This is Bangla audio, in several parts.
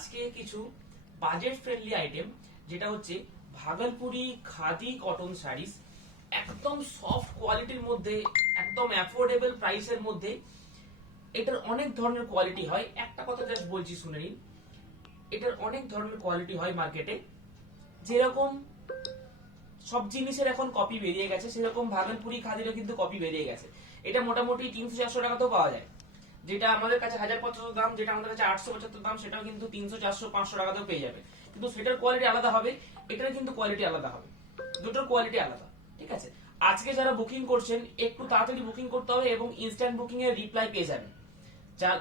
আজকে কিছু বাজেট ফ্রেন্ডলি আইটেম, যেটা হচ্ছে ভাগলপুরি খাদি কটন শাড়িস, একদম সফট কোয়ালিটির মধ্যে, একদম অ্যাফোর্ডেবল প্রাইসের মধ্যে। এটার অনেক ধরনের কোয়ালিটি হয়, একটা কথা জাস্ট বলছি শুনে নিন। এটার অনেক ধরনের কোয়ালিটি হয় মার্কেটে। যেরকম সব জিনিসের এখন কপি বেরিয়ে গেছে, সেরকম ভাগলপুরি খাদিরও কিন্তু কপি বেরিয়ে গেছে। এটা মোটামুটি 300-400 টাকাতেও পাওয়া যায়। যেটা আমাদের কাছে 1075 দাম, যেটা আমাদের কাছে 875 দাম, সেটাও কিন্তু 300-400-500 টাকাতেও পেয়ে যাবে। কিন্তু সেটার কোয়ালিটি আলাদা হবে, এটার কিন্তু কোয়ালিটি আলাদা হবে, দুটোর কোয়ালিটি আলাদা। ঠিক আছে, আজকে যারা বুকিং করছেন একটু তাড়াতাড়ি বুকিং করতে হবে এবং ইনস্ট্যান্ট বুকিং এর রিপ্লাই পেয়ে যাবেন।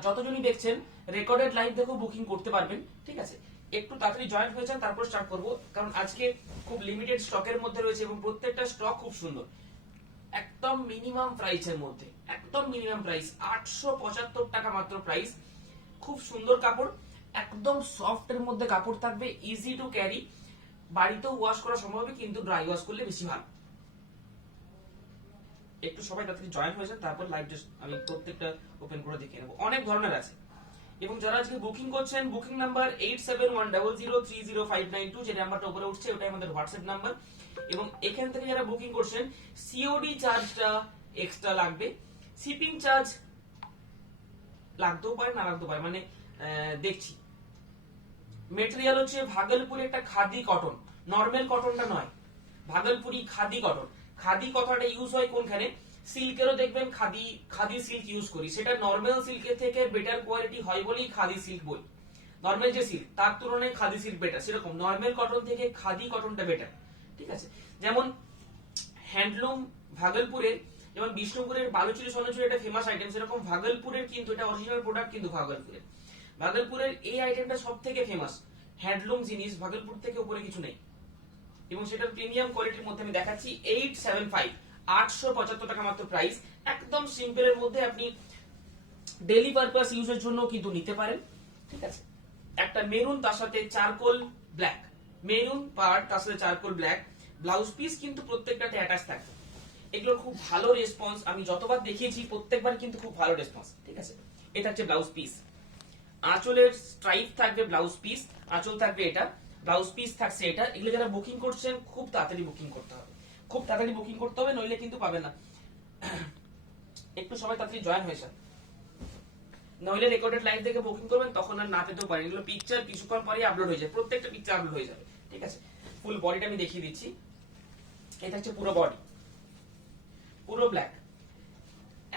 যতজনই দেখছেন রেকর্ডেড লাইভ দেখেও বুকিং করতে পারবেন। ঠিক আছে, একটু তাড়াতাড়ি জয়েন হয়ে যান, তারপর স্টার্ট করবো, কারণ আজকে খুব লিমিটেড স্টকের মধ্যে রয়েছে এবং প্রত্যেকটা স্টক খুব সুন্দর। একদম মিনিমাম প্রাইসের মধ্যে, একদম মিনিমাম প্রাইস 875 টাকা মাত্র প্রাইস। খুব সুন্দর কাপড়, একদম সফট এর মধ্যে কাপড় থাকবে, ইজি টু ক্যারি। বাড়িতেও ওয়াশ করা সম্ভব হবে, কিন্তু ড্রাই ওয়াশ করলে বেশি ভালো। একটু সবাই তাড়াতাড়ি জয়েন হয়ে যান, তারপর লাইভ আমি প্রত্যেকটা ওপেন করে দেখে নেবো। অনেক ধরনের আছে। এবং যারা আজকে বুকিং করছেন, বুকিং নাম্বার 8710030592, যে নাম্বারটা উপরে উঠছে ওটাই আমাদের হোয়াটসঅ্যাপ নাম্বার। এবং এখান থেকে যারা বুকিং করছেন, সিওডি চার্জটা এক্সট্রা লাগবে, শিপিং চার্জ লাগতেও পারে না লাগতেও পারে, মানে দেখছি। মেটেরিয়াল হচ্ছে ভাগলপুরি একটা খাদি কটন, নরমাল কটনটা নয়, ভাগলপুরি খাদি কটন। খাদি কথাটা ইউজ হয় কোনখানে? সিল্কেরও দেখবেন খাদি, খাদি সিল্ক ইউজ করি, সেটা নরমাল সিল্কের থেকে বেটার কোয়ালিটি হয় বলেই খাদি সিল্ক বলি। নরমাল যে সিল্ক তার তুলনায় খাদি সিল্ক বেটার, সেরকম নরমাল কটন থেকে খাদি কটনটা বেটার। ঠিক আছে, যেমন হ্যান্ডলুম ভাগলপুরের, যেমন বিষ্ণুপুরের বালুচুরি সোনাচুরি একটা ফেমাস আইটেম, সেরকম ভাগলপুরের কিন্তু এটা অরিজিনাল প্রোডাক্ট, কিন্তু ভাগলপুরের ভাগলপুরের এই আইটেমটা সব থেকে ফেমাস হ্যান্ডলুম জিনিস, ভাগলপুর থেকে উপরে কিছু নেই। এবং সেটার প্রিমিয়াম কোয়ালিটির মধ্যে আমি দেখাচ্ছি 875, 875 টাকা মাত্র প্রাইস। একদম সিম্পলের মধ্যে, আপনি ডেইলি পারপাস ইউজের জন্য কিন্তু নিতে পারেন। ঠিক আছে, একটা মেরুন, তার সাথে চারকোল ব্ল্যাক, মেরুন পার্ট তার সাথে চারকোল ব্ল্যাক, ব্লাউজ পিস কিন্তু প্রত্যেকটাতে অ্যাটাচ থাকবে। এগুলো খুব ভালো রেসপন্স, আমি যতবার দেখিয়েছি প্রত্যেকবার কিন্তু খুব ভালো রেসপন্স। ঠিক আছে, এটা হচ্ছে ব্লাউজ পিস, আঁচলের স্ট্রাইপ থাকবে, ব্লাউজ পিস আঁচল থাকবে, এটা ব্লাউজ পিস থাকছে এটা। এগুলো যারা বুকিং করছেন খুব তাড়াতাড়ি বুকিং করতে হবে, খুব তাড়াতাড়ি বুকিং করতে হবে, নইলে কিন্তু পাবে না। একটু সবাই তাড়াতাড়ি জয়েন হয়ে যান, নইলে রেকর্ডেড লাইভ দেখে বুকিং করবেন, তখন আর না পেতেও পারেন। এগুলো পিকচার কিছুক্ষণ পরে আপলোড হয়ে যায়, প্রত্যেকটা পিকচার আপলোড হয়ে যাবে। ঠিক আছে, ফুল বডিটা আমি দেখিয়ে দিচ্ছি। এটা হচ্ছে পুরো বডি, পুরো ব্ল্যাক,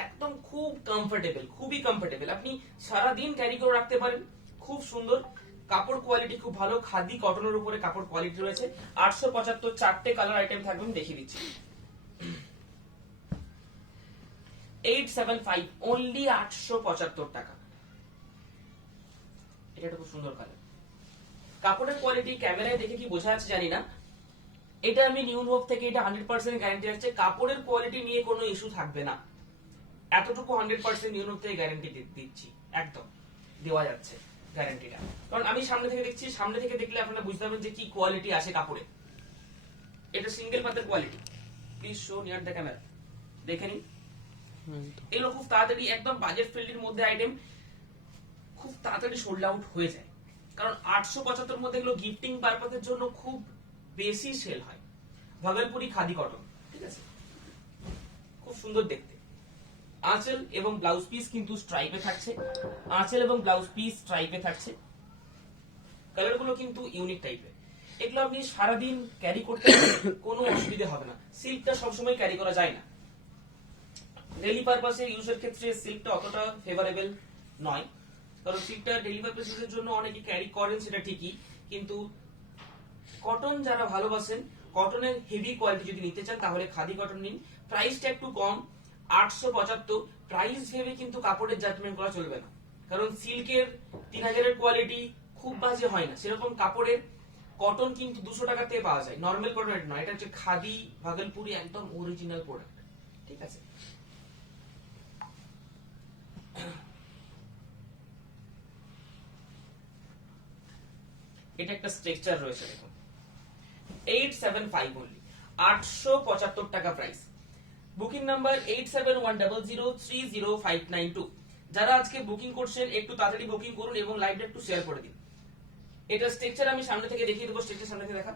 একদম খুব কমফোর্টেবল, খুবই কমফোর্টেবল, আপনি সারা দিন ক্যারি করে রাখতে পারেন। খুব সুন্দর কাপড় কোয়ালিটি, খুব ভালো খাদি কটনের উপরে কাপড় কোয়ালিটি রয়েছে। 875, চারটে কালার আইটেম থাকবে, আমি দেখিয়ে দিচ্ছি। 875 অনলি 875 টাকা। এটা একটা খুব সুন্দর কালার। কাপড়ের কোয়ালিটি ক্যামেরায় দেখে কি বোঝা যাচ্ছে জানি না, এটা আমি নিউ হোপ থেকে এটা 100% গ্যারান্টি আছে, কাপড়ের কোয়ালিটি নিয়ে কোনো ইস্যু থাকবে না। এতটুকু 100% নিউ হোপ থেকে গ্যারান্টি দিচ্ছি, একদম দেওয়া যাচ্ছে গ্যারান্টিটা। কারণ আমি সামনে থেকে দেখছি, সামনে থেকে দেখলে আপনারা বুঝতে পারবেন যে কি কোয়ালিটি আসে কাপড়ে। এটা সিঙ্গেল পাতের quality, please show near the camera, দেখে নিন। এগুলো খুব তাড়াতাড়ি, একদম বাজেট ফ্রেন্ডলির মধ্যে আইটেম, খুব তাড়াতাড়ি সোল্ড আউট হয়ে যায়। কারণ 875 মধ্যে এগুলো গিফটিং পারপাসের জন্য খুব বেশি সেল হয়। ভাগলপুরি খাদি কটন, ঠিক আছে, খুব সুন্দর দেখতে। আঁচল এবং ব্লাউজ পিস কিন্তু স্ট্রাইপে থাকছে, আঁচল এবং ব্লাউজ পিস স্ট্রাইপে থাকছে। কালার গুলো কিন্তু ইউনিক টাইপের। এগুলো আপনি সারাদিন ক্যারি করতে কোনো অসুবিধা হবে না। সিল্কটা সবসময় ক্যারি করা যায় না, ডেইলি পারপাসের ইউজের ক্ষেত্রে সিল্কটা অতটা ফেভারেবল নয়। কারণ সিল্কটা ডেইলি পারপাস ইউজের জন্য অনেকে ক্যারি করেন, সেটা ঠিকই, কিন্তু কটন যারা ভালোবাসেন, কটনের হেভি কোয়ালিটি যদি নিতে চান, তাহলে খাদি কটন নিন। প্রাইসটা একটু কম, 875। প্রাইস ভেবে কিন্তু কাপড়ের জাজমেন্ট করা চলবে না, কারণ সিল্কের 3000 এর কোয়ালিটি খুব বাজে হয় না, সেরকম কাপড়ের কটন কিন্তু 200 টাকাতে পাওয়া যায়, নরমাল কটনের নয়। এটা হচ্ছে খাদি ভাগলপুরি, একদম অরিজিনাল প্রোডাক্ট। ঠিক আছে, এটা একটা স্ট্রাকচার রয়েছে, দেখুন 875 অনলি, 875 টাকা প্রাইস। Booking number 8710030592। যারা আজকে বুকিং করছেন একটু তাড়াতাড়ি বুকিং করুন এবং লাইভটা একটু শেয়ার করে দিন। এটা স্ট্রাকচার আমি সামনে থেকে দেখিয়ে দেবো, স্ট্রাকচার সামনে থেকে দেখা।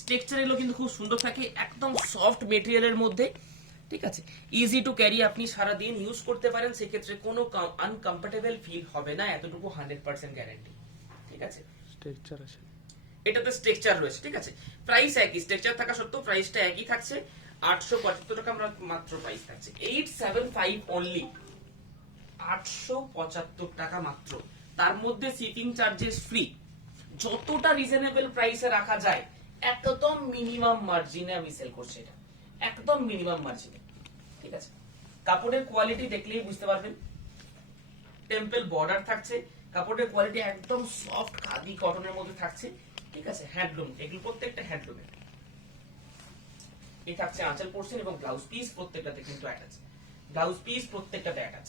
স্ট্রাকচার এগুলো কিন্তু খুব সুন্দর থাকে, একদম সফট মেটেরিয়ালের মধ্যে, ঠিক আছে, ইজি টু ক্যারি, আপনি সারা দিন ইউজ করতে পারেন, সেক্ষেত্রে কোনো আনকমফোর্টেবল ফিল হবে না, এতটুকু 100% গ্যারান্টি, ঠিক আছে। স্ট্রাকচার আছে, এটাতে স্ট্রাকচার রয়েছে, ঠিক আছে। প্রাইস একই, স্ট্রাকচার থাকা সত্ত্বেও প্রাইসটা একই থাকছে, 875 টাকা আমরা মাত্র প্রাইস থাকছে, 875 অনলি, 875 টাকা মাত্র, তার মধ্যে শিপিং চার্জেস ফ্রি। যতটা রিজনেবল প্রাইসে রাখা যায়, একদম মিনিমাম মার্জিনে আমি সেল করছি এটা, একদম মিনিমাম মার্জিনে, ঠিক আছে। কাপড়ের কোয়ালিটি দেখলেই বুঝতে পারবেন, টেম্পল বর্ডার থাকছে, কাপড়ের কোয়ালিটি একদম সফট খাদি কটনের মধ্যে থাকছে, ঠিক আছে, হ্যান্ডলুম, এগুলো প্রত্যেকটা হ্যান্ডলুমের। এই থাকছে আঁচল পোরশন এবং ব্লাউজ পিস, প্রত্যেকটাতে কিন্তু অ্যাটাচ, ব্লাউজ পিস প্রত্যেকটাতে অ্যাটাচ।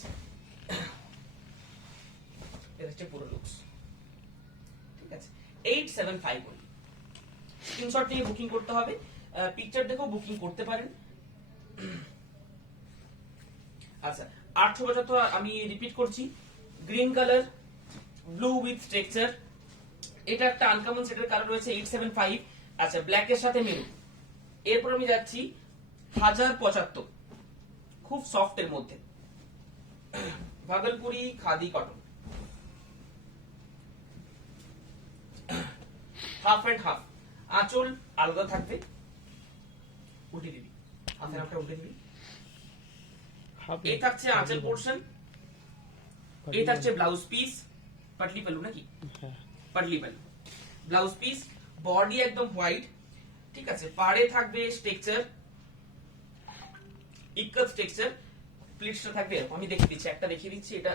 এটা হচ্ছে পুরো লুকস, ঠিক আছে। 875 বলি, স্ক্রিনশট নিয়ে বুকিং করতে হবে, পিকচার দেখেও বুকিং করতে পারেন। আচ্ছা, 875 আমি রিপিট করছি, green colour, blue with texture, এটা একটা আনকমন সেটের কালার রয়েছে 875। আচ্ছা, ব্ল্যাক এর সাথে মেরুন। এরপর আমি যাচ্ছি 1075, খুব সফট এর মধ্যে, Bhagalpuri khadi cotton, half and half, আঁচল আলাদা থাকবে, উল্টে দিবি, হাফের হাফটা উল্টে দিবি। এই থাকছে আঁচল পোরশন, এই থাকছে ব্লাউজ পিস, পাটলি পাল্লু নাকি, Patli pallu, blouse piece, body একদম হোয়াইট, ঠিক আছে, পাড়ে থাকবে স্ট্রাকচার, ইকাত স্ট্রাকচার, প্লিটসটা থাকবে, আমি দেখিয়ে দিচ্ছি, একটা দেখিয়ে দিচ্ছি, এটা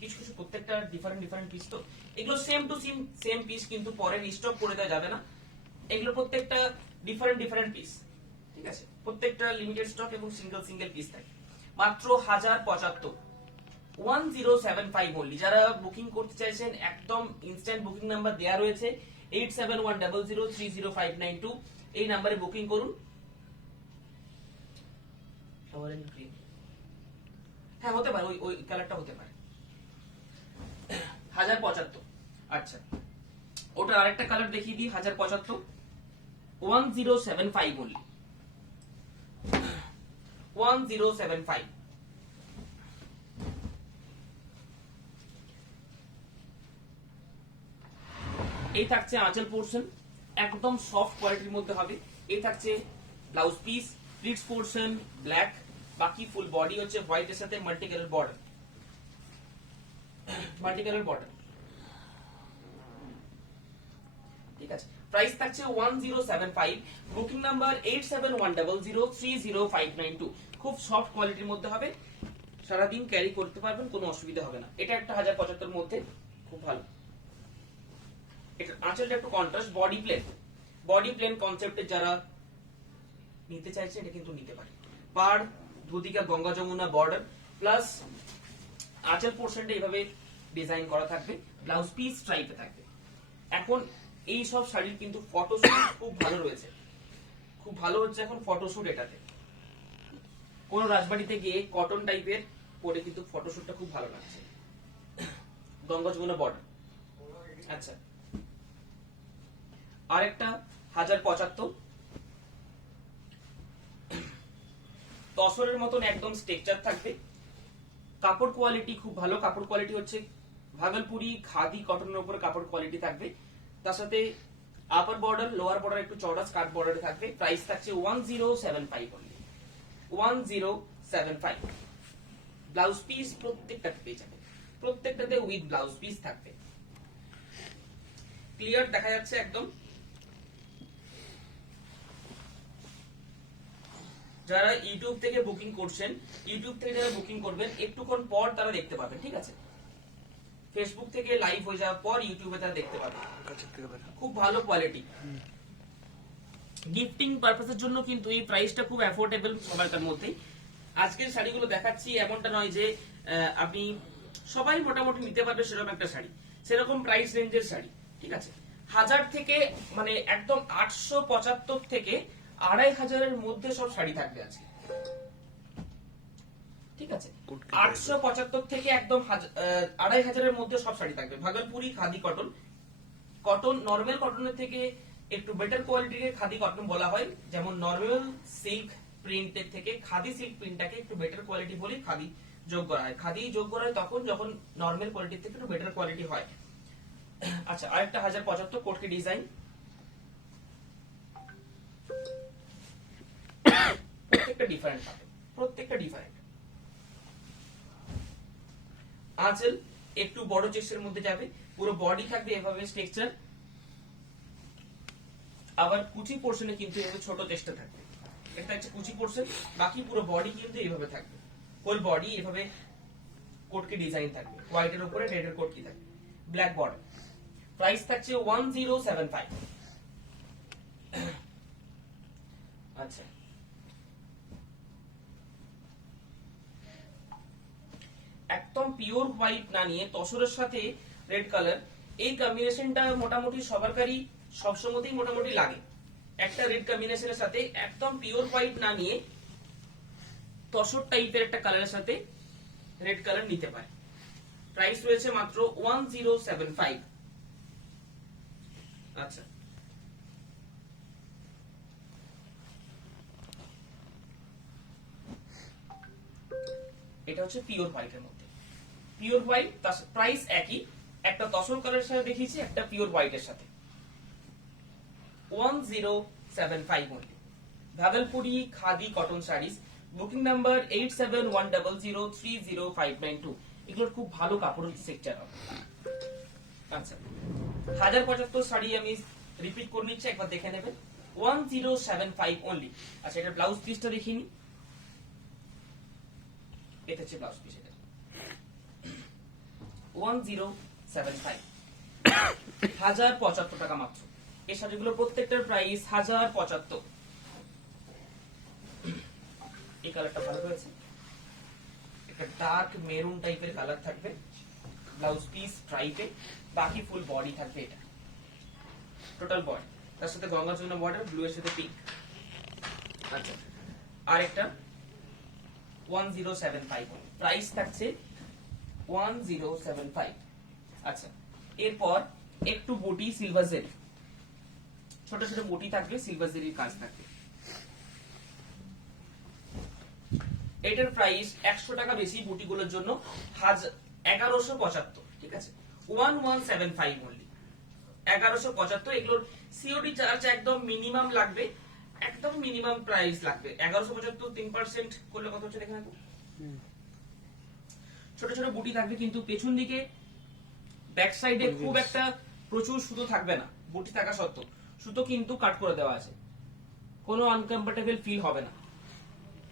কিছু কিছু প্রত্যেকটা ডিফারেন্ট ডিফারেন্ট পিস, তো এগুলো সেম টু সেম পিস, কিন্তু পরে রিস্টক করে দেওয়া যাবে না, এগুলো প্রত্যেকটা ডিফারেন্ট ডিফারেন্ট পিস, ঠিক আছে, প্রত্যেকটা লিমিটেড স্টক এবং সিঙ্গেল সিঙ্গেল পিস থাকে, মাত্র 1075, 1075 অনলি। যারা বুকিং করতে চাইছেন, একদম ইনস্ট্যান্ট বুকিং নাম্বার দেয়া রয়েছে 8710030592, এই নাম্বারে বুকিং করুন। হ্যাঁ, হতে পারে, ওই কালারটা হতে পারে, 1075। আচ্ছা, ওটার আরেকটা কালার দেখিয়ে দিই, 1075, 1075 অনলি, 1075। এই থাকছে আঁচল পোরশন, একদম সফট কোয়ালিটির মধ্যে হবে, এই থাকছে blouse piece, pleats portion black, বাকি ফুল বডি হচ্ছে হোয়াইট এর সাথে multi colour border, multi colour border, ঠিক আছে। প্রাইস থাকছে 1075, বুকিং নাম্বার 8710030592, খুব সফট কোয়ালিটির মধ্যে হবে, সারাদিন ক্যারি করতে পারবেন, কোনো অসুবিধা হবে না। এটা একটা 1075 মধ্যে, খুব ভালো। এটা আঁচলটা একটু কন্ট্রাস্ট, বডি প্লেন কনসেপ্টের যারা নিতে চাইছে, এটা কিন্তু নিতে পারে। পাড় ধুতিকা গঙ্গা যমুনা বর্ডার, প্লাস আঁচল পোরশনটা এইভাবে ডিজাইন করা থাকবে, ব্লাউজ পিস স্ট্রাইপে থাকবে। এখন এই সব শাড়ির কিন্তু ফটোশুট খুব ভালো রয়েছে, খুব ভালো হচ্ছে এখন ফটোশুট, এটাতে কোন রাজবাড়িতে গিয়ে কটন টাইপের পরে কিন্তু ফটোশুটটা খুব ভালো লাগছে, গঙ্গা যমুনা বর্ডার। আচ্ছা, আরেকটা 1075, তসরের মতন একদম স্ট্রাকচার থাকবে, কাপড় কোয়ালিটি খুব ভালো, কাপড় কোয়ালিটি হচ্ছে ভাগলপুরি খাদি কটনের উপরে কাপড় কোয়ালিটি থাকবে, তার সাথে আপার বর্ডার লোয়ার বর্ডার একটু চওড়া স্কার্ট বর্ডারে থাকবে। প্রাইস থাকছে 1075 অনলি, 1075। ব্লাউজ পিস প্রত্যেকটাতে পেয়ে যাবে, প্রত্যেকটাতে উইথ ব্লাউজ পিস থাকবে, ক্লিয়ার দেখা যাচ্ছে একদম। যারা ইউটিউব থেকে বুকিং করছেন, ইউটিউব থেকে যারা বুকিং করবেন, একটুক্ষণ পর তারা দেখতে পাবেন, ঠিক আছে, ফেসবুক থেকে লাইভ হয়ে যাওয়ার পর ইউটিউবে তারা দেখতে পাবেন, খুব ভালো কোয়ালিটি। গিফটিং পারপাসের জন্য কিন্তু এই প্রাইসটা খুব অ্যাফোর্ডেবল সবার মধ্যে। আজকের শাড়িগুলো দেখাচ্ছি এমনটা নয় যে আপনি সবাই মোটামুটি নিতে পারবে সেরকম একটা শাড়ি, সেরকম প্রাইস রেঞ্জের শাড়ি, ঠিক আছে, 1000 থেকে মানে একদম 875 থেকে 2500 মধ্যে সব শাড়ি থাকবে আজকে, ঠিক আছে। 875 থেকে একদম 2500 মধ্যে সব শাড়ি থাকবে। Bhagalpuri khadi cotton, cotton normal কটনের থেকে একটু বেটার কোয়ালিটির খাদি কটন বলা হয়, যেমন নরমাল সিল্ক প্রিন্টের থেকে খাদি সিল্ক প্রিন্টটাকে একটু বেটার কোয়ালিটি বলে খাদি যোগ করা হয়। খাদি যোগ করা হয় তখন যখন নরমাল কোয়ালিটির থেকে একটু বেটার কোয়ালিটি হয়। আচ্ছা, আরেকটা 1075 কোটকি ডিজাইন, প্রত্যেকটা ডিফারেন্ট পাবে, প্রত্যেকটা ডিফারেন্ট। আঁচল একটু বড় চেস্টের মধ্যে যাবে, পুরো বডি থাকবে এভাবে স্ট্রাকচার, আবার কুচি পোর্শনে কিন্তু এভাবে ছোট চেস্টে থাকবে। এটা হচ্ছে কুচি পোর্শন, বাকি পুরো বডি কিন্তু এইভাবে থাকবে, হোল বডি এভাবে কোটকি ডিজাইন থাকবে, হোয়াইটের উপরে রেড এর কোটকি থাকবে, ব্ল্যাক বর্ডার। প্রাইস থাকছে 1075। আচ্ছা, একদম পিওর হোয়াইট না নিয়ে তসরের সাথে রেড কালার, এই কম্বিনেশনটা মোটামুটি সবারই সবসময়তেই মোটামুটি লাগে। একটা রেড কম্বিনেশনের সাথে একদম পিওর হোয়াইট না নিয়ে তসর টাইপের একটা কালারের সাথে রেড কালার নিতে পারে। প্রাইস রয়েছে মাত্র 1075। আচ্ছা, এটা হচ্ছে পিওর হোয়াইটের মধ্যে, পিওর হোয়াইট, প্রাইস একই, একটা তসর কালারের সাথে দেখিয়েছি, একটা পিওর হোয়াইটের সাথে। 1075 only। Bhagalpuri khadi cotton saris, booking number 8710030592। এগুলোর খুব ভালো কাপড়ের সেক্টর হবে। আচ্ছা, 1075 শাড়ি আমি রিপিট করে নিচ্ছি, একবার দেখে নেবেন। 1075 only। আচ্ছা, এটা ব্লাউজ পিসটা দেখিনি, এটা হচ্ছে ব্লাউজ পিস, এটা 1075, 1075 টাকা মাত্র। এই শাড়িগুলো প্রত্যেকটার প্রাইস 1075। এই কালারটা ভালো হয়েছে, একটা ডার্ক মেরুন টাইপের কালার থাকবে, ব্লাউজ পিস স্ট্রাইপে, বাকি ফুল বডি থাকবে, এটা টোটাল বডি, তার সাথে গঙ্গা যমুনা বর্ডার, ব্লু এর সাথে পিঙ্ক। আচ্ছা, আর একটা 1075, প্রাইস থাকছে 1075। আচ্ছা, এরপর একটু বুটি সিলভার জেরি, ছোট ছোট বুটি থাকবে, সিলভার জেরির কাজ থাকবে। এটার প্রাইস 100 টাকা বেশি বুটিগুলোর জন্য, 1175। ঠিক আছে, 1175 only, 1175। এগুলোর সিওডি চার্জ একদম মিনিমাম লাগবে, একদম মিনিমাম প্রাইস লাগবে। 1175 3% করলে কত হচ্ছে দেখেন। ছোট ছোট বুটি থাকবে, কিন্তু পেছন দিকে ব্যাক সাইডে খুব একটা প্রচুর সুতো থাকবে না, বুটি থাকা সত্ত্বেও সুতো কিন্তু কাট করে দেওয়া আছে, কোনো আনকমফোর্টেবল ফিল হবে না।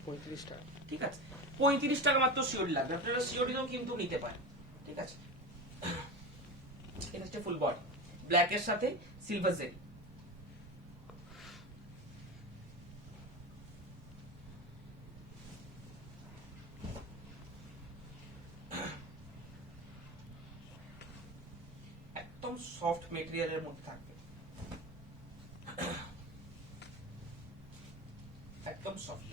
35 টাকা, ঠিক আছে, 35 টাকা মাত্র সিওডি লাগবে, আপনারা সিওডিও কিন্তু নিতে পারেন। ঠিক আছে, এটা হচ্ছে ফুল বডি, ব্ল্যাক এর সাথে সিলভার জেরি। একদম সফট মেটেরিয়ালের মধ্যে থাকবে, একদম সফট,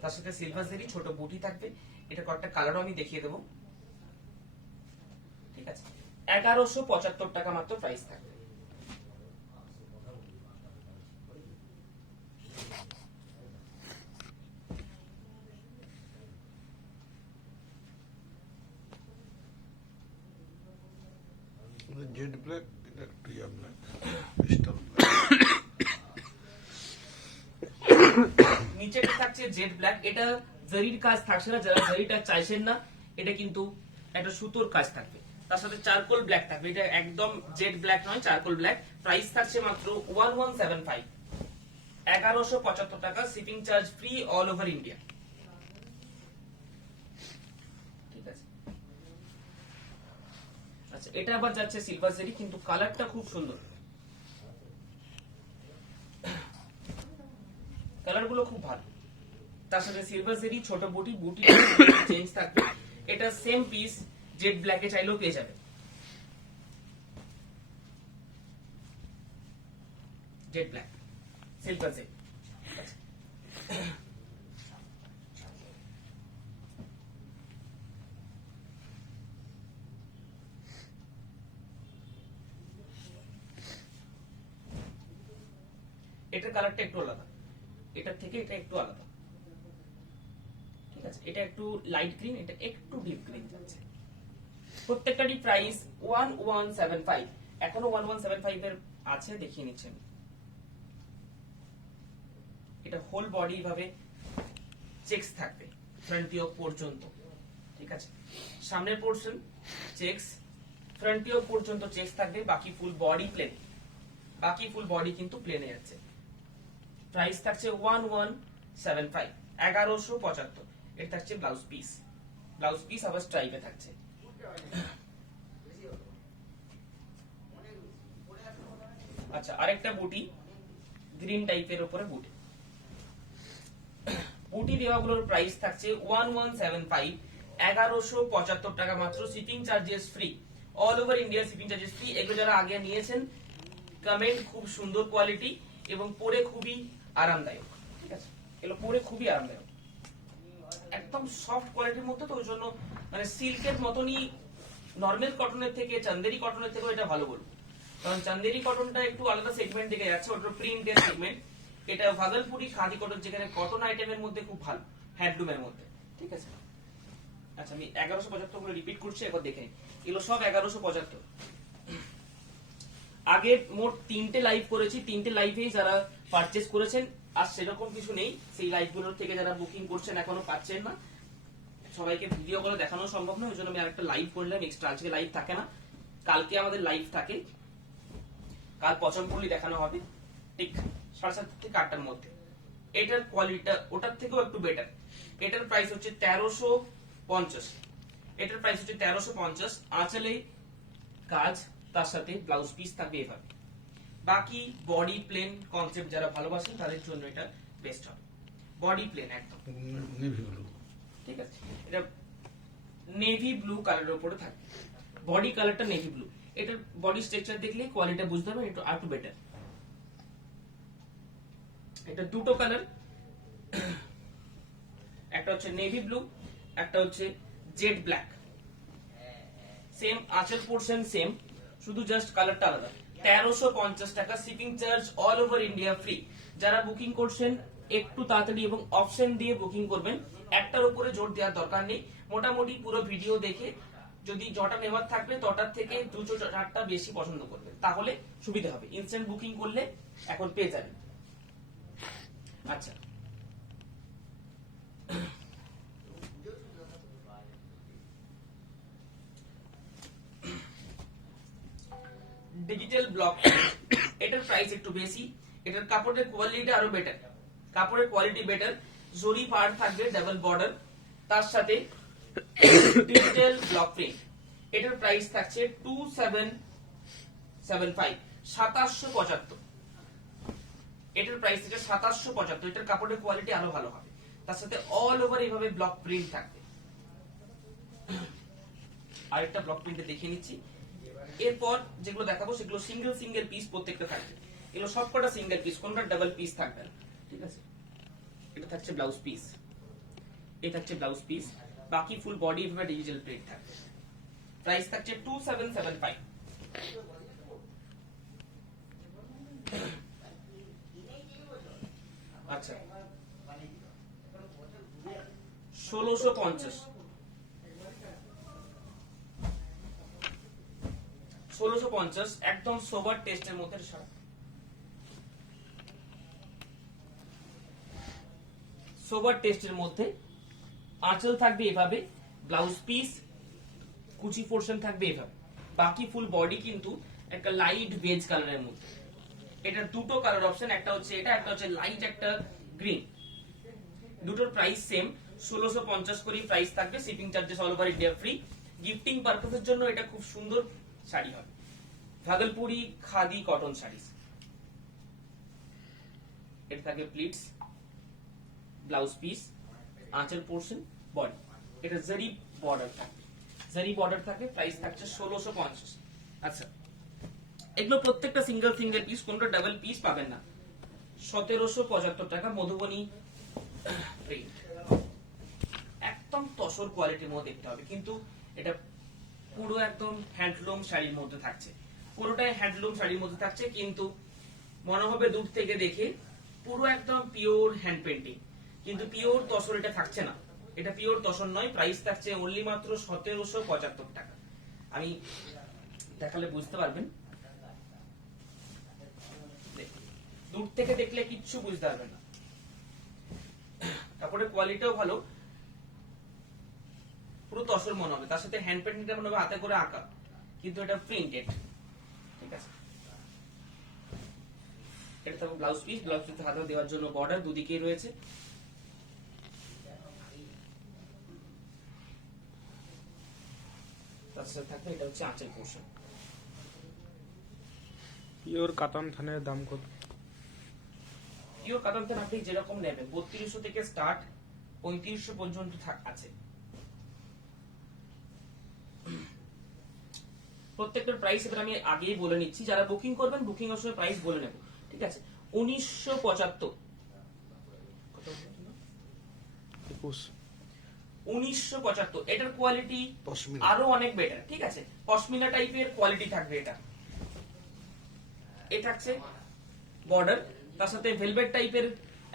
তার সাথে সিলভার জেরি, ছোট বুটি থাকবে। এটা কয়েকটা কালারও আমি দেখিয়ে দেবো। ঠিক আছে, 1175 টাকা মাত্র প্রাইস থাকবে। জেড ব্ল্যাক, এটা টিয়া ব্ল্যাক, ক্রিস্টাল ব্ল্যাক। নিচেটা থাকছে জেড ব্ল্যাক, এটা জরির কাজ থাকছে না, যারা জরিটা চাইছেন না, এটা কিন্তু একটা সুতোর কাজ থাকবে, তার সাথে চারকোল ব্ল্যাক থাকবে। এটা একদম জেড ব্ল্যাক নয়, চারকোল ব্ল্যাক। প্রাইস থাকছে মাত্র 1175, 1175 টাকা, shipping charge free all over India. ঠিক আছে, আচ্ছা, এটা আবার যাচ্ছে সিলভার জেরি, কিন্তু কালারটা খুব সুন্দর, কালার গুলো খুব ভালো, তার সাথে সিলভার জেরি, ছোট বুটি, বুটি চেঞ্জ থাকবে। এটা সেম পিস জেড ব্ল্যাকে চাইলেও পেয়ে যাবে, জেড ব্ল্যাক সিলভার জেরি। এটার কালারটা একটু আলাদা, এটার থেকে এটা একটু আলাদা, ঠিক আছে? এটা একটু লাইট গ্রিন, এটা একটু ডিপ গ্রিন যাচ্ছে। প্রত্যেকটারই প্রাইস 1175। এখনো 1175 এর আছে, দেখিয়ে নিচ্ছেন। এটা হোল বডি ভাবে চেকস থাকবে ফ্রন্ট ইয়ক পর্যন্ত, ঠিক আছে? সামনের পোর্শন চেকস, ফ্রন্ট ইয়ক পর্যন্ত চেকস থাকবে, বাকি ফুল বডি প্লেন, বাকি ফুল বডি কিন্তু প্লেনে যাচ্ছে। প্রাইস থাকছে 1175, 1175। এটা থাকছে ব্লাউজ পিস, ব্লাউজ পিস আবার স্ট্রাইপে থাকছে। আচ্ছা, আরেকটা বুটি গ্রিন টাইপের উপরে বুটি। বুটি দেওয়াগুলোর প্রাইস থাকছে 1175, 1175 টাকা মাত্র। Shipping charges free, all over India shipping charges free. এগুলো যারা আগে নিয়েছেন কমেন্ট, খুব সুন্দর কোয়ালিটি এবং পরে খুবই আরামদায়ক, ঠিক আছে? এগুলো পরে খুবই আরামদায়ক, একদম সফট কোয়ালিটির মধ্যে, তো ওই জন্য মানে সিল্কের মতনই, নর্মাল কটনের থেকে, চান্দেরি কটনের থেকে এটা ভালো বলবো। কারণ চান্দেরি কটনটা একটু আলাদা সেগমেন্ট দিকে যাচ্ছে, ওটা প্রিন্টের সেগমেন্ট। এটা ভাগলপুরি খাদি কটন, যেখানে কটন আইটেমের মধ্যে খুব ভালো, হ্যান্ডলুমের মধ্যে, ঠিক আছে? আচ্ছা, আমি 1175 গুলো রিপিট করছি, একবার দেখে নিন। এগুলো সব 1175। আগে মোট 3টে লাইভ করেছি, 3টে লাইভেই যারা পারচেজ করেছেন, আর সেরকম কিছু নেই। সেই লাইভগুলোর থেকে যারা বুকিং করছেন এখনো পাচ্ছেন না, সবাইকে ভিডিও করে দেখানো সম্ভব নয়, ওই জন্য আমি আরেকটা লাইভ করলাম এক্সট্রা। আজকে লাইভ থাকে না, কালকে আমাদের লাইভ থাকে। কাল পচনপল্লী দেখানো হবে ঠিক 7:30 থেকে 8টার মধ্যে। এটার কোয়ালিটিটা ওটার থেকেও একটু বেটার। এটার প্রাইস হচ্ছে 1350, এটার প্রাইস হচ্ছে 1350। আঁচলে কাজ, তার সাথে ব্লাউজ পিস থাকবে এভাবে। বাকি বডি প্লেন কনসেপ্ট যারা ভালোবাসেন তাদের জন্য এটা বেস্ট হবে। বডি প্লেন একদম নেভি ব্লু, ঠিক আছে? এটা নেভি ব্লু কালারের উপরে থাকে, বডি কালারটা নেভি ব্লু। এটার বডি স্ট্রাকচার দেখলে কোয়ালিটি বুঝতে পারবেন, একটু আরেকটু বেটার। এটা দুটো কালার, একটা হচ্ছে নেভি ব্লু, একটা হচ্ছে জেড ব্ল্যাক। সেম আঁচল পোর্শন সেম, শুধু জাস্ট কালারটা আলাদা। 1350 টাকা, shipping charge all over India free. যারা বুকিং করছেন একটু তাড়াতাড়ি এবং অপশন দিয়ে বুকিং করবেন, একটার উপরে জোর দেওয়ার দরকার নেই। মোটামুটি পুরো ভিডিও দেখে যদি যটা নেওয়ার থাকবে তটার থেকে 2-4টা বেশি পছন্দ করবে, তাহলে সুবিধা হবে। ইনস্ট্যান্ট বুকিং করলে এখন পেয়ে যাবেন। আচ্ছা, ডিজিটাল ব্লক, এটার প্রাইস একটু বেশি। এটার কাপড়ের কোয়ালিটি আরো বেটার, কাপড়ের কোয়ালিটি বেটার। জরি পার্ট থাকবে, ডাবল বর্ডার, তার সাথে ডিজিটাল ব্লক প্রিন্ট। এটার প্রাইস থাকছে 2775, 2775। এটার প্রাইস থেকে 2775। এটার কাপড়ের কোয়ালিটি আরো ভালো হবে, তার সাথে অল ওভার এইভাবে ব্লক প্রিন্ট থাকবে। আরেকটা ব্লক প্রিন্টে দেখিয়ে নিচ্ছি। এরপর যেগুলো দেখাবো সেগুলো সিঙ্গেল সিঙ্গেল পিস প্রত্যেকটা থাকবে। এগুলো সবকটা সিঙ্গেল পিস, কোনটা ডাবল পিস থাকবে না, ঠিক আছে? এটা থাকছে ব্লাউজ পিস, এটা থাকছে ব্লাউজ পিস, বাকি ফুল বডি এভাবে ডিজিটাল প্রিন্ট থাকবে। প্রাইস থাকছে 2775। আচ্ছা, 1650, 1650 একদম সোবার টেস্টের মধ্যে শাড়ি, সোবার টেস্টের মধ্যে। আঁচল থাকবে এভাবে, ব্লাউজ পিস কুচি পোর্শন থাকবে এভাবে, বাকি ফুল বডি কিন্তু একটা লাইট বেজ কালারের মধ্যে। এটা দুটো কালার অপশন, একটা হচ্ছে এটা, একটা হচ্ছে লাইট একটা গ্রিন। দুটোর প্রাইস সেম, 1650 করে প্রাইস থাকবে। Shipping charges all over India free. Gifting পারপাসের জন্য এটা খুব সুন্দর শাড়ি হবে, ভাগলপুরি খাদি কটন শাড়ি। এটা থাকে প্লিটস, ব্লাউজ পিস, আঁচল পোর্শন, বডি। এটা জারি বর্ডার থাকবে, জারি বর্ডার থাকে। প্রাইস থাকছে 1650। আচ্ছা, এগুলো প্রত্যেকটা সিঙ্গেল সিঙ্গেল পিস, কোনটা ডাবল পিস পাবেন না। 1775 টাকা, মধুবনী প্রিন্ট, একদম তসর কোয়ালিটির মধ্যে দেখতে হবে, কিন্তু এটা পুরো একদম হ্যান্ডলুম শাড়ির মধ্যে থাকছে, পুরোটাই হ্যান্ডলুম শাড়ির মধ্যে থাকছে, কিন্তু মনে হবে দূর থেকে দেখে পুরো একদম পিওর হ্যান্ড পেন্টিং, কিন্তু পিওর তসর এটা থাকছে না, এটা পিওর তসর নয়। প্রাইস থাকছে অনলি মাত্র 1775 টাকা। আমি দেখালে বুঝতে পারবেন, দূর থেকে দেখলে কিচ্ছু বুঝতে পারবেন না। কাপড়ের কোয়ালিটিও ভালো, পুরো তসর মনে হবে, তার সাথে হ্যান্ড পেন্টিংটা মনে হবে হাতে করে আঁকা, কিন্তু এটা প্রিন্টেড। ঠিক আছে, এটা থাকবে ব্লাউজ পিস, ব্লাউজ পিস হাতে দেওয়ার জন্য বর্ডার দুদিকেই রয়েছে। তার সাথে থাকবে এটা হচ্ছে আঁচল পোর্শন। পিওর কাতান থানের দাম কত? পিওর কাতান থান আপনি যেরকম নেবেন 3200 থেকে স্টার্ট 3500 পর্যন্ত আছে। প্রত্যেকটার প্রাইস এবার আমি আগেই বলে নিচ্ছি, যারা বুকিং করবেন বুকিং এর সময় প্রাইস বলে নেব। ঠিক আছে, 1975, 1975। এটার কোয়ালিটি পশমিনা। আরো অনেক বেটার। ঠিক আছে, পশমিনা টাইপের কোয়ালিটি থাকবে এটা। এটা থাকছে বর্ডার, তার সাথে ভেলভেট টাইপের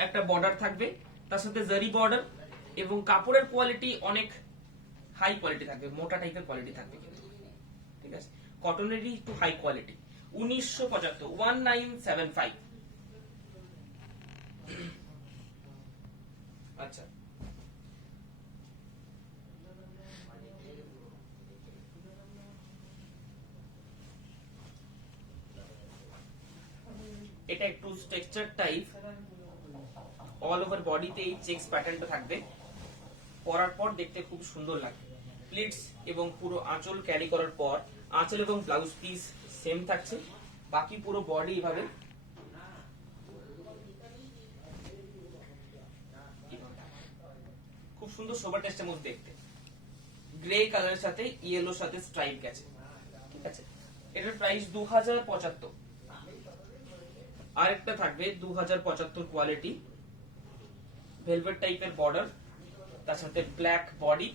একটা বর্ডার থাকবে, তার সাথে জারি বর্ডার, এবং কাপড়ের কোয়ালিটি অনেক হাই কোয়ালিটি থাকবে, মোটা টাইপের কোয়ালিটি থাকবে কিন্তু। ঠিক আছে, কটনেরই একটু হাই কোয়ালিটি। 1975, 1975। আচ্ছা, এটা একটু টেক্সচার টাইপ, অল ওভার বডিতে এই চেকস প্যাটার্নটা থাকবে, পরার পর দেখতে খুব সুন্দর লাগে। প্লিটস এবং পুরো আঁচল ক্যারি করার পর আঁচল এবং ব্লাউজ পিস সেম থাকছে, বাকি পুরো বডি এইভাবে খুব সুন্দর সোবার টেস্টের মধ্যে দেখতে। গ্রে কালারের সাথে ইয়েলোর সাথে স্ট্রাইপ গেছে। ঠিক আছে, এটার প্রাইস 2075। আরেকটা থাকবে 2075 কোয়ালিটি, ভেলভেট টাইপের বর্ডার, তার সাথে ব্ল্যাক বডি,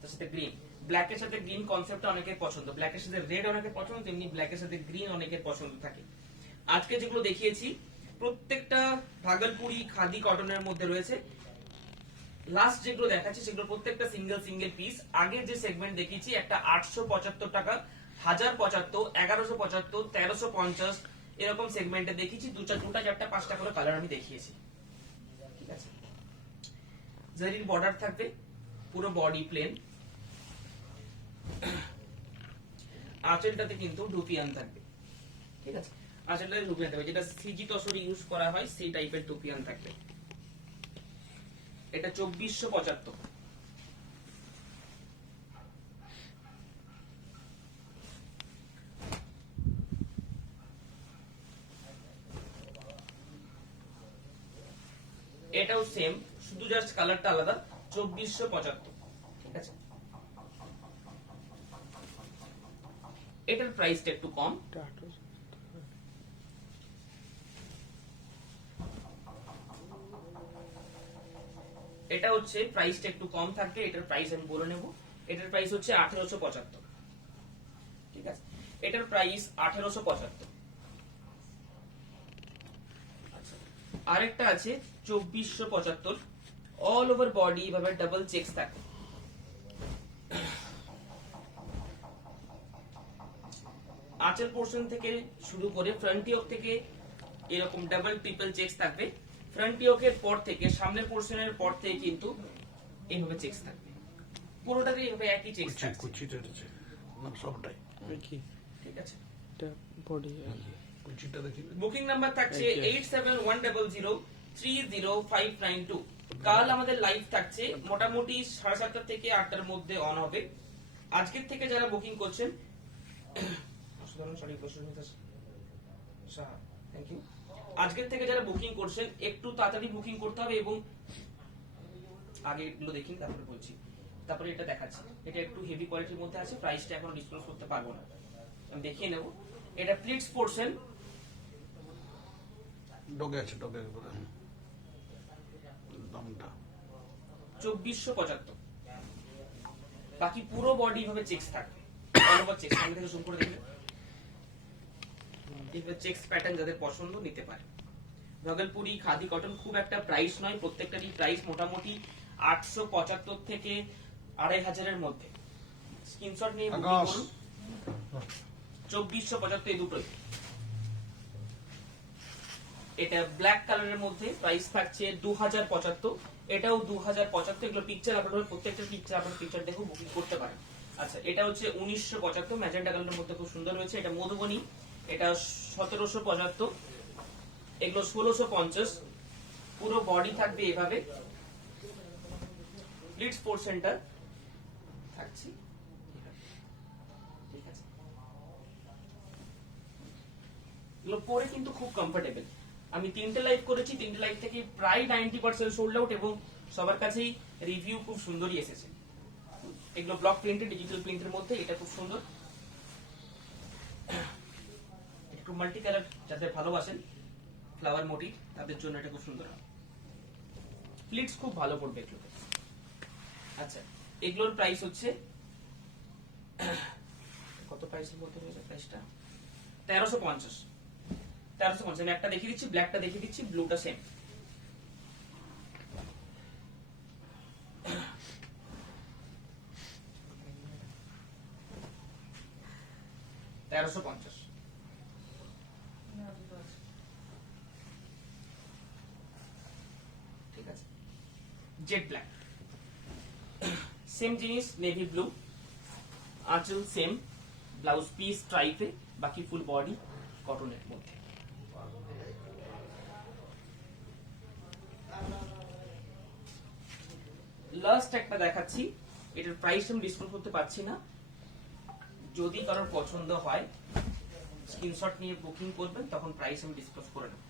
তার সাথে গ্রিন। ব্ল্যাকের সাথে গ্রিন কনসেপ্টটা অনেকের পছন্দ, ব্ল্যাকের সাথে রেড অনেকের পছন্দ, তেমনি ব্ল্যাকের সাথে গ্রিন অনেকের পছন্দ থাকে। আজকে যেগুলো দেখিয়েছি প্রত্যেকটা ভাগলপুরি খাদি কটনের মধ্যে রয়েছে। লাস্ট যেগুলো দেখাচ্ছি সেগুলো প্রত্যেকটা সিঙ্গেল সিঙ্গেল পিস। আগের যে সেগমেন্ট দেখিয়েছি একটা 875 টাকা, 1075, 1175, 1350 এরকম সেগমেন্টে দেখিয়েছি। দুটা চারটা পাঁচটা করে কালার আমি দেখিয়েছি। ঠিক আছে, জারির বর্ডার থাকবে, পুরো বডি প্লেন, আঁচলটাতে কিন্তু ডুপিয়ান থাকবে। ঠিক আছে, আঁচলটাতে ডুপিয়ান থাকবে, যেটা সিজি তসর ইউজ করা হয় সেই টাইপের ডুপিয়ান থাকবে। এটা 2475। এটাও সেম, শুধু জাস্ট কালারটা আলাদা, 2475। ঠিক আছে, এটার প্রাইসটা একটু কম, এটা হচ্ছে প্রাইসটা একটু কম থাকবে। এটার প্রাইস আমি বলে নেব, এটার প্রাইস হচ্ছে 1875। ঠিক আছে, এটার প্রাইস 1875। আরেকটা আছে 2475, অল ওভার বডি ভাবে ডাবল চেকস থাকে। আঁচল পোর্শন থেকে শুরু করে ফ্রন্ট ইয়ক থেকে এরকম ডাবল ট্রিপল চেকস থাকবে। ফ্রন্ট ইয়কের পর থেকে সামনের পোর্শনের পর থেকে কিন্তু এইভাবে চেকস থাকবে, পুরোটাতে এইভাবে একই চেকস থাকবে। কুচিটা না সবটাই কি? ঠিক আছে, এটা বডি কুচিটা দেখি। বুকিং নাম্বার থাকছে 8710030592। কাল আমাদের লাইভ থাকছে মোটামুটি 7:30 থেকে 8টার মধ্যে অন হবে। আজকের থেকে যারা বুকিং করছেন, থ্যাংক ইউ, আজকের থেকে যারা বুকিং করছেন একটু তাড়াতাড়ি বুকিং করতে হবে, এবং আগে এগুলো দেখিন তারপরে বলছি। তারপরে এটা দেখাচ্ছি, এটা একটু হেভি কোয়ালিটির মধ্যে আছে, প্রাইসটা এখন ডিসক্লোজ করতে পারবো না, আমি দেখিয়ে নেব। এটা প্লিটস পোর্শন, ডগে আছে, ডগে করে দামটা 2475। বাকি পুরো বডি ভাবে চেকস থাকবে, অল ওভার চেকস। সামনে থেকে জুম করে দেখবেন, চেক্স প্যাটার্ন যাদের পছন্দ নিতে পারে। ভাগলপুরি খাদি কটন খুব একটা প্রাইস নয়, প্রত্যেকটারই প্রাইস মোটামুটি 875 থেকে 2500 এর মধ্যে। স্ক্রিনশট নিয়ে বুকিং আকাশ। করুন। 2475 এই দুটোই। এটা ব্ল্যাক কালারের মধ্যে প্রাইস থাকছে 2075, এটাও 2075। এগুলো পিকচার আপলোড হবে, প্রত্যেকটা পিকচার আপনার পিকচার দেখে বুকিং করতে পারেন। আচ্ছা, এটা হচ্ছে 1975, ম্যাজেন্টা কালারের মধ্যে খুব সুন্দর হয়েছে। এটা মধুবনী, এটা 1775, এগুলো 1650। পুরো বডি থাকবে এভাবে, প্লিট স্পোর্টস সেন্টার থাকছে, ঠিক আছে। এগুলো পরে কিন্তু খুব কমফোর্টেবল। আমি 3টে লাইভ করেছি, 3টে লাইভ থেকে প্রায় 90% সোল্ড আউট এবং সবার কাছেই রিভিউ খুব সুন্দরই এসেছে। এগুলো ব্লক প্রিন্টেড, ডিজিটাল প্রিন্টের মধ্যে, এটা খুব সুন্দর। একটু মাল্টি কালার যাদের ভালোবাসেন ফ্লাওয়ার মোটিভ, তাদের জন্য এটা খুব সুন্দর। প্লিটস খুব ভালো পড়বে এগুলোতে। আচ্ছা, এগুলোর প্রাইস হচ্ছে কত প্রাইসের মধ্যে রয়েছে প্রাইসটা? 1350। 1350। আমি একটা দেখিয়ে দিচ্ছি, ব্ল্যাকটা দেখিয়ে দিচ্ছি, ব্লুটা সেম। ঠিক আছে, জেড ব্ল্যাক সেম জিনিস, নেভি ব্লু, আঁচল সেম, ব্লাউজ পিস স্ট্রাইপে, বাকি ফুল বডি কটনের মধ্যে। লাস্ট একটা দেখাচ্ছি, এটার প্রাইস আমি ডিসকাউন্ট করতে পারছি না। যদি কারোর পছন্দ হয় স্ক্রিনশট নিয়ে বুকিং করবেন, তখন প্রাইস আমি ডিসকাস করে নেব।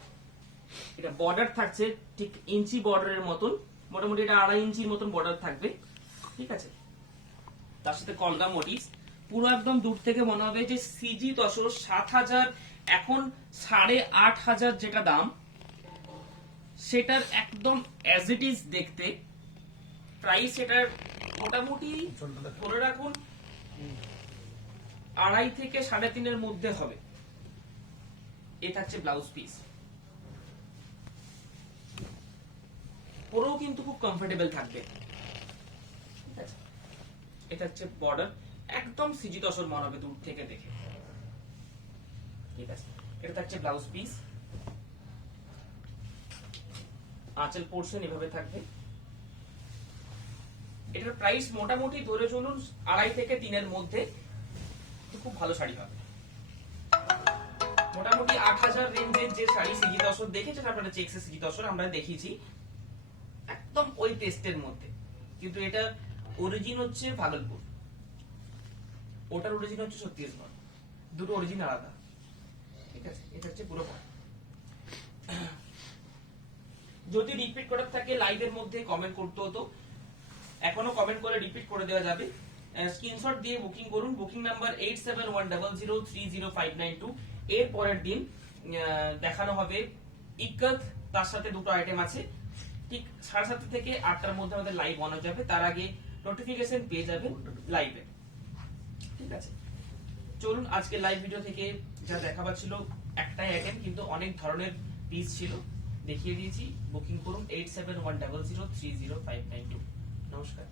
এটা বর্ডার থাকছে ঠিক ইঞ্চি বর্ডারের মতন, মোটামুটি এটা 2.5 ইঞ্চির মতন বর্ডার থাকবে, ঠিক আছে। তার সাথে কলগা মোটিভ, পুরো একদম দূর থেকে মনে হবে যে সিজি 10 7000, এখন 8500 যেটা দাম, সেটার একদম অ্যাজ ইট ইজ দেখতে। প্রাইস এটার মোটামুটি ধরে রাখুন 2.5 থেকে 3.5 মধ্যে হবে। এ থাকছে ব্লাউজ পিস, পুরো কিন্তু খুব কমফোর্টেবল থাকবে, ঠিক আছে। এটা হচ্ছে বর্ডার, একদম সিজি 10 মনে হবে দূর থেকে দেখে, ঠিক আছে। এটা থাকছে ব্লাউজ পিস, আঁচল পোর্শন এভাবে থাকবে। এটার প্রাইস মোটামুটি ধরে চলুন 2.5 থেকে 3 মধ্যে। খুব ভালো শাড়ি হবে, মোটামুটি 8000 রেঞ্জের যে শাড়ি সিজি 10 দেখেছেন আপনারা, চেক্সের সিজি 10 আমরা দেখিয়েছি, একদম ওই টেস্টের মধ্যে। কিন্তু এটা অরিজিন হচ্ছে ভাগলপুর, ওটার অরিজিন হচ্ছে ছত্তিশগড়, দুটো অরিজিন আলাদা, ঠিক আছে। এটা হচ্ছে পুরো। যদি রিপিট করার থাকে লাইভের মধ্যে কমেন্ট করতে হতো, এখনো কমেন্ট করে রিপিট করে দেওয়া যাবে। স্ক্রিনশট দিয়ে বুকিং করুন। Booking number 8710030592। এর পরের দিন দেখানো হবে ইক্কত, তার সাথে দুটো আইটেম আছে। ঠিক 7:30 থেকে 8টার মধ্যে আমাদের লাইভ অন হয়ে যাবে, তার আগে নোটিফিকেশন পেয়ে যাবেন লাইভে, ঠিক আছে। চলুন, আজকে লাইভ ভিডিও থেকে যা দেখাবার ছিল একটাই আইটেম, কিন্তু অনেক ধরনের পিস ছিল, দেখিয়ে দিয়েছি। বুকিং করুন 8710030592। নমস্কার।